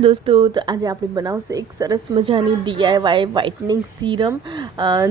દોસ્તો, તો આજે આપણે બનાવશું એક સરસ મજાની ડીઆઈવાય વ્હાઇટનિંગ સીરમ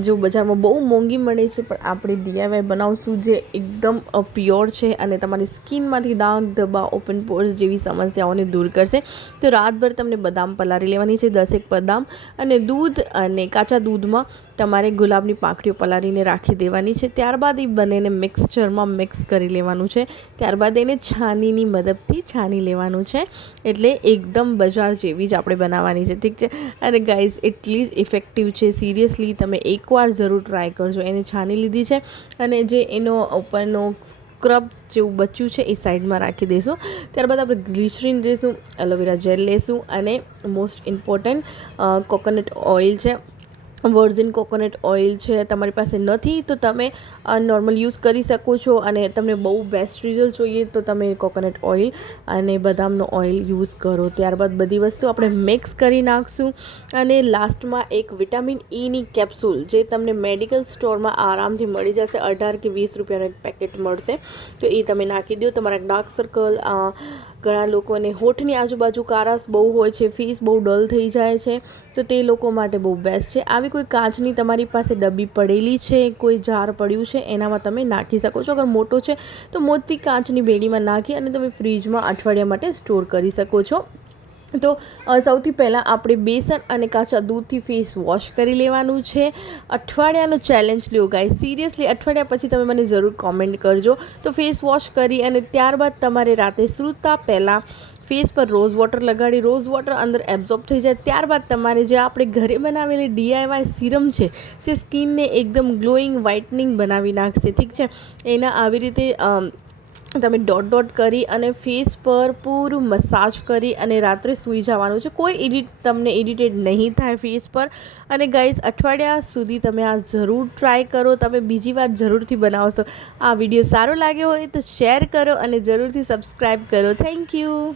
જો બજારમાં બહુ મોંઘી મળે છે, પણ આપણે ડીઆઈવાય બનાવશું જે એકદમ પ્યોર છે અને તમારી સ્કિનમાંથી ડાઘ ડબ્બા ઓપન પોર્સ જેવી સમસ્યાઓને દૂર કરશે. તો રાતભર તમને બદામ પલાળી લેવાની છે, દસેક બદામ અને દૂધ અને કાચા દૂધમાં તમારે ગુલાબની પાંખડીઓ પલાળીને રાખી દેવાની છે. ત્યારબાદ એ બંનેને મિક્સચરમાં મિક્સ કરી લેવાનું છે. ત્યારબાદ એને છાનીની મદદથી છાની લેવાનું છે. એટલે એકદમ બજાર જેવી જ આપણે બનાવવાની છે. ઠીક છે? અને ગાઈઝ એટલી જ ઇફેક્ટિવ છે. સિરિયસલી તમે એકવાર જરૂર ટ્રાય કરજો. એને છાની લીધી છે અને જે એનો ઉપરનો સ્ક્રબ જેવું બચ્યું છે, એ સાઈડમાં રાખી દઈશું ત્યારબાદ આપણે ગ્લિસરીન લઈશું એલોવેરા જેલ લેશું અને મોસ્ટ ઇમ્પોર્ટન્ટ કોકોનટ ઓઇલ છે. વર્ઝિન કોકોનટ ઓઇલ છે તમારી પાસે નથી, તો તમે નોર્મલ યુઝ કરી શકો છો અને તમને બહુ બેસ્ટ રિઝલ્ટ જોઈએ તો તમે કોકોનટ ઓઇલ અને બદામનો ઓઇલ યુઝ કરો. ત્યારબાદ બધી વસ્તુ આપણે મિક્સ કરી નાખશું અને લાસ્ટમાં એક વિટામિન ઈની કેપ્સ્યુલ જે તમને મેડિકલ સ્ટોરમાં આરામથી મળી જશે, અઢાર કે વીસ રૂપિયાનું એક પેકેટ મળશે. તો એ તમે નાખી દો, તમારા ડાર્ક સર્કલ ઘણા લોકોને હોઠની આજુબાજુ કારાસ બહુ હોય છે, ફેસ બહુ ડલ થઈ જાય છે, તો તે લોકો માટે બહુ બેસ્ટ છે. આવી કોઈ કાચની તમારી પાસે ડબ્બી પડેલી છે, કોઈ જાર પડ્યું છે, એનામાં તમે નાખી શકો છો. અગર મોટો છે, તો મોટી કાચની બેડીમાં નાખી અને તમે ફ્રીજમાં અઠવાડિયા માટે સ્ટોર કરી શકો છો. તો સૌથી પહેલાં આપણે બેસન અને કાચા દૂધથી ફેસ વોશ કરી લેવાનું છે. અઠવાડિયાનો ચેલેન્જ લ્યો ગાય સિરિયસલી અઠવાડિયા પછી તમે મને જરૂર કોમેન્ટ કરજો. તો ફેસ વોશ કરી અને ત્યારબાદ તમારે રાતે સૂતા પહેલાં ફેસ પર રોઝ વોટર લગાડી રોઝ વોટર અંદર એબ્ઝોર્બ થઈ જાય. ત્યારબાદ તમારે જે આપણે ઘરે બનાવેલી ડીઆઈવાય સિરમ છે, જે સ્કિનને એકદમ ગ્લોઈંગ વ્હાઇટનિંગ બનાવી નાખશે. ઠીક છે? એના આવી રીતે તમે ડોટ ડોટ કરી અને ફેસ પર પૂરું મસાજ કરી અને રાત્રે સૂઈ જવાનું છે. કોઈ એડિટ તમને એડિટેડ નહીં થાય ફેસ પર. અને ગાઈઝ અઠવાડિયા સુધી તમે આ જરૂર ટ્રાય કરો. તમે બીજી વાર જરૂરથી બનાવશો. આ વીડિયો સારો લાગ્યો હોય તો શેર કરો અને જરૂરથી સબસ્ક્રાઈબ કરો. Thank you